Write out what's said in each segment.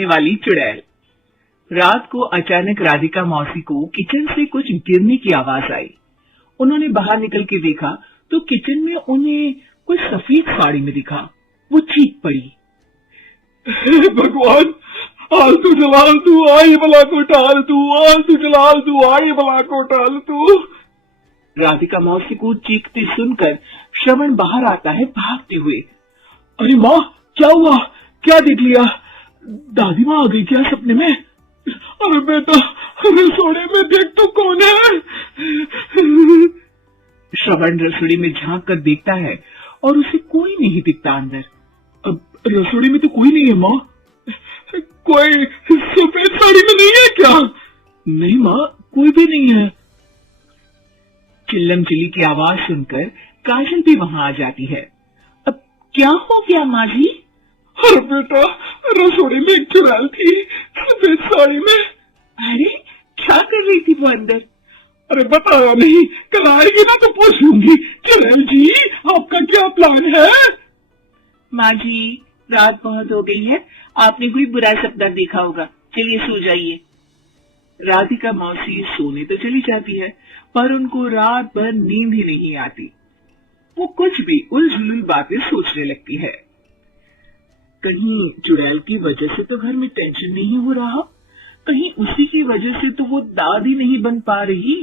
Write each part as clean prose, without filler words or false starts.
हंसने वाली चुड़ैल। रात को अचानक राधिका मौसी को किचन से कुछ गिरने की आवाज आई। उन्होंने बाहर निकल के देखा तो किचन में उन्हें कोई सफेद साड़ी में दिखा। वो चीख पड़ी, भगवान, आलतू जलालतू आई बला को टाल तू, आलतू जलालतू आई बला को टाल तू। राधिका मौसी को चीखते सुनकर श्रवण बाहर आता है भागते हुए। अरे माँ, क्या हुआ? क्या देख लिया? दादी माँ आ गई क्या सपने में? अरे बेटा, रसोड़े में देख तो कौन है? श्रवण रसोड़ी में झांक कर देखता है और उसे कोई नहीं दिखता अंदर। अब रसोड़ी में तो कोई नहीं है माँ। कोई सफेद साड़ी में नहीं है क्या? नहीं माँ, कोई भी नहीं है। चिल्लम चिल्ली की आवाज सुनकर काजल भी वहां आ जाती है। अब क्या हो गया माँ जी? अरे बेटा, रसोड़ी में एक चुड़ैल थी सफेद साड़ी में। अरे क्या कर रही थी वो अंदर? अरे बताया नहीं, कल आएगी ना तो पूछूंगी। चुड़ैल जी, आपका क्या प्लान है? माँ जी, रात बहुत हो गई है, आपने कोई बुरा सपना देखा होगा, चलिए सो जाइए। राधिका मौसी सोने तो चली जाती है पर उनको रात भर नींद ही नहीं आती। वो कुछ भी उलझुल बातें सोचने लगती है। कहीं चुड़ैल की वजह से तो घर में टेंशन नहीं हो रहा, कहीं उसी की वजह से तो वो दादी नहीं बन पा रही।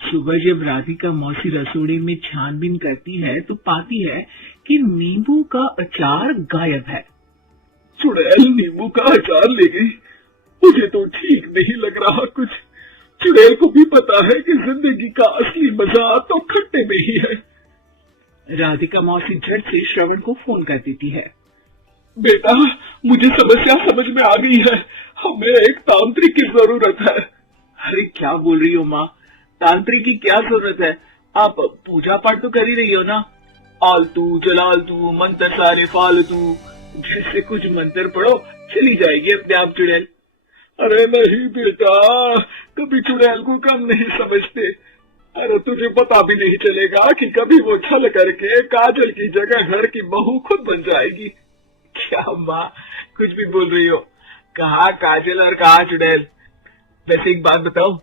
सुबह जब राधिका मौसी रसोड़े में छानबीन करती है तो पाती है कि नींबू का अचार गायब है। चुड़ैल नींबू का अचार ले गई? मुझे तो ठीक नहीं लग रहा कुछ। चुड़ैल को भी पता है कि जिंदगी का असली मजा तो खट्टे में ही है। राधिका मौसी झट से श्रवण को फोन कर देती है। बेटा, मुझे समस्या समझ में आ गई है, हमें एक तांत्रिक की जरूरत है। अरे क्या बोल रही हो माँ, तांत्रिक की क्या जरूरत है? आप पूजा पाठ तो कर ही रही हो ना। आलतू जलालतू मंत्र सारे फालतू जैसे कुछ मंत्र पढ़ो, चली जाएगी अपने आप चुड़ैल। अरे नहीं बेटा, कभी चुड़ैल को कम नहीं समझते। अरे तुझे पता भी नहीं चलेगा कि कभी वो छल करके काजल की जगह घर की बहू खुद बन जाएगी। क्या माँ, कुछ भी बोल रही हो? कहाँ काजल और कहाँ चुड़ैल? वैसे एक बात बताओ,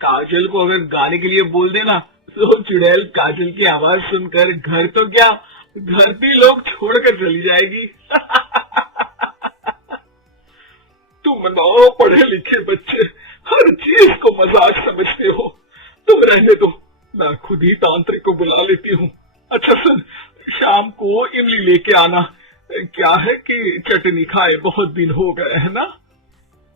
काजल को अगर गाने के लिए बोल देना तो चुड़ैल काजल की आवाज सुनकर घर तो क्या, घर भी लोग छोड़कर चली जाएगी। तुम ना पढ़े लिखे बच्चे हर चीज को मजाक समझते हो। तुम रहने दो, मैं खुद ही तांत्रिक को बुला लेती हूँ। अच्छा सुन, शाम को इमली लेके आना। क्या है कि चटनी खाए बहुत दिन हो गए है ना?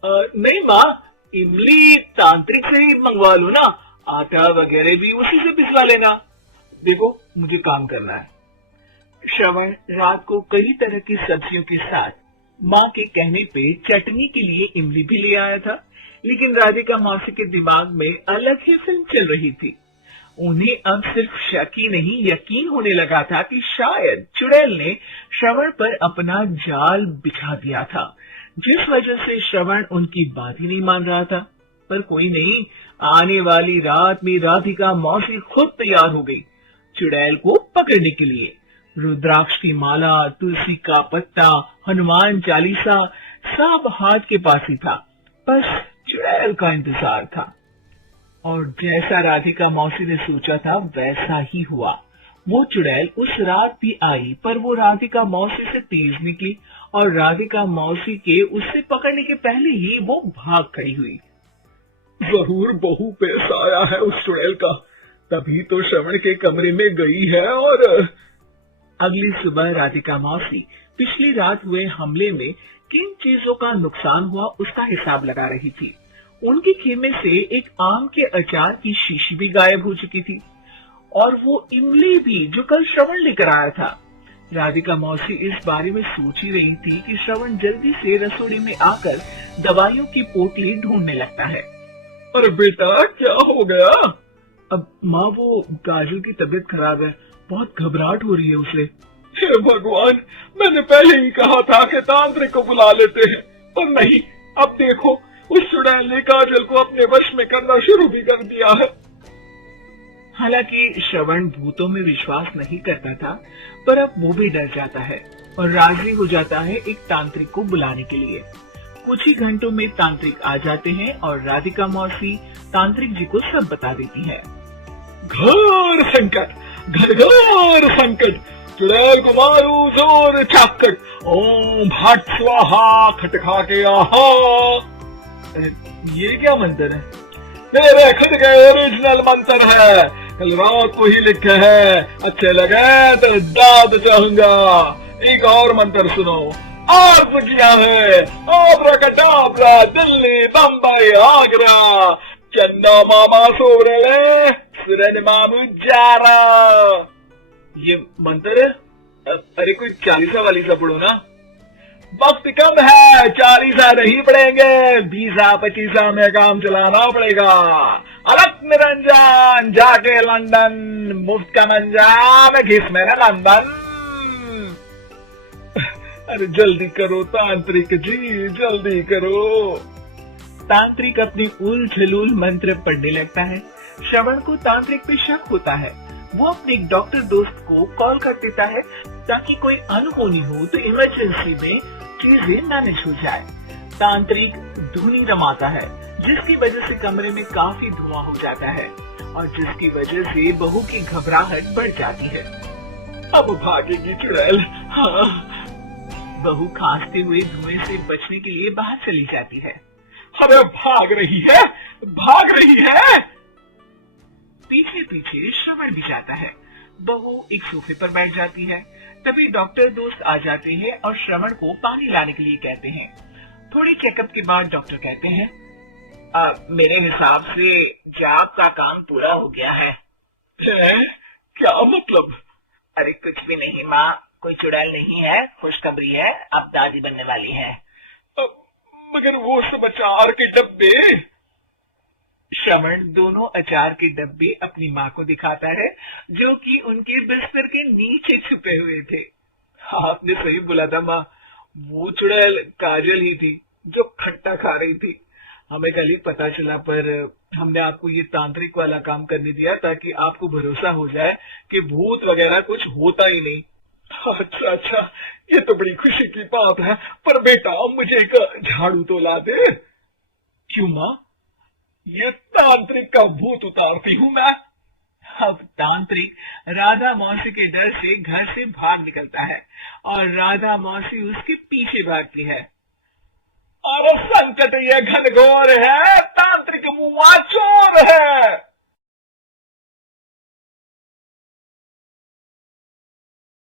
नहीं माँ, इमली तांत्रिक से ही मंगवा लो ना, आटा वगैरह भी उसी से पिसवा लेना। देखो मुझे काम करना है। श्रवण रात को कई तरह की सब्जियों के साथ माँ के कहने पे चटनी के लिए इमली भी ले आया था, लेकिन राधिका मौसी के दिमाग में अलग ही फिल्म चल रही थी। उन्हें अब सिर्फ शक ही नहीं यकीन होने लगा था कि शायद चुड़ैल ने श्रवण पर अपना जाल बिछा दिया था, जिस वजह से श्रवण उनकी बात ही नहीं मान रहा था। पर कोई नहीं, आने वाली रात में राधिका मौसी खुद तैयार हो गई चुड़ैल को पकड़ने के लिए। रुद्राक्ष की माला, तुलसी का पत्ता, हनुमान चालीसा सब हाथ के पास ही था, बस चुड़ैल का इंतजार था। और जैसा राधिका मौसी ने सोचा था वैसा ही हुआ। वो चुड़ैल उस रात भी आई, पर वो राधिका मौसी से तेज निकली और राधिका मौसी के उससे पकड़ने के पहले ही वो भाग खड़ी हुई। जरूर बहू पे साया है उस चुड़ैल का, तभी तो श्रवण के कमरे में गई है। और अगली सुबह राधिका मौसी पिछली रात हुए हमले में किन चीजों का नुकसान हुआ उसका हिसाब लगा रही थी। उनके खेमे से एक आम के अचार की शीशी भी गायब हो चुकी थी और वो इमली भी जो कल श्रवण लेकर आया था। राधिका मौसी इस बारे में सोच ही रही थी कि श्रवण जल्दी से रसोई में आकर दवाइयों की पोटली ढूंढने लगता है। अरे बेटा, क्या हो गया? अब माँ, वो काजल की तबीयत खराब है, बहुत घबराहट हो रही है उसे। हे भगवान, मैंने पहले ही कहा था कि तांत्रिक को बुला लेते हैं, पर नहीं, अब देखो उस चुड़ैल ने काजल को अपने वश में करना शुरू भी कर दिया है। हालांकि श्रवण भूतों में विश्वास नहीं करता था, पर अब वो भी डर जाता है और राजी हो जाता है एक तांत्रिक को बुलाने के लिए। कुछ ही घंटों में तांत्रिक आ जाते हैं और राधिका मौसी तांत्रिक जी को सब बता देती है। घोर संकट, घनघोर संकट, चुड़ैल को मारू जोर चाकट, ओम भट स्वाहा खटखा के आहा। ये क्या मंत्र है? मेरे खुद के ओरिजिनल मंत्र है, कल रात को ही लिखे है, अच्छे लगे तो दाद चाहूंगा। एक और मंत्र सुनो, अर्ज किया है आब्राकडाब्रा, दिल्ली बम्बई आगरा, चन्ना मामा सोरले सुरन मामू जारा। ये मंत्र है? अरे कोई 40 वाली सा पढ़ो ना। वक्त कम है, 40 नहीं पड़ेंगे, 20-25 में काम चलाना पड़ेगा। अलग निरंजन जाके लंदन, मुफ्त का मंजाम घिस मेरा लंदन। अरे जल्दी करो तांत्रिक जी, जल्दी करो। तांत्रिक अपनी उल झलूल मंत्र पढ़ने लगता है। श्रवण को तांत्रिक पे शक होता है। वो अपने एक डॉक्टर दोस्त को कॉल कर देता है ताकि कोई अनहोनी हो तो इमरजेंसी में चीजें मैनेज हो जाए। तांत्रिक धुनी रमाता है जिसकी वजह से कमरे में काफी धुआं हो जाता है और जिसकी वजह से बहू की घबराहट बढ़ जाती है। अब भागेगी चुड़ैल। हाँ। बहू खांसते हुए धुएं से बचने के लिए बाहर चली जाती है। अरे भाग रही है, भाग रही है। पीछे पीछे श्रवण भी जाता है। बहू एक सोफे पर बैठ जाती है। तभी डॉक्टर दोस्त आ जाते हैं और श्रवण को पानी लाने के लिए कहते हैं। थोड़ी चेकअप के बाद डॉक्टर कहते हैं, मेरे हिसाब से जाप का काम पूरा हो गया है। क्या मतलब? अरे कुछ भी नहीं माँ, कोई चुड़ैल नहीं है, खुशखबरी है, अब दादी बनने वाली है। मगर वो सब अचार के डब्बे। श्रवण दोनों अचार के डब्बे अपनी माँ को दिखाता है जो कि उनके बिस्तर के नीचे छुपे हुए थे। आपने सही बोला था माँ, वो चुड़ैल काजल ही थी जो खट्टा खा रही थी। हमें कल ही पता चला, पर हमने आपको ये तांत्रिक वाला काम करने दिया ताकि आपको भरोसा हो जाए कि भूत वगैरह कुछ होता ही नहीं। अच्छा अच्छा, ये तो बड़ी खुशी की बात है, पर बेटा मुझे एक झाड़ू तो ला दे। क्यों माँ? ये तांत्रिक का भूत उतारती हूँ मैं। अब तांत्रिक राधा मौसी के डर से घर से भाग निकलता है और राधा मौसी उसके पीछे भागती है। अरे संकट ये घनघोर है, तांत्रिक मुआ चोर है।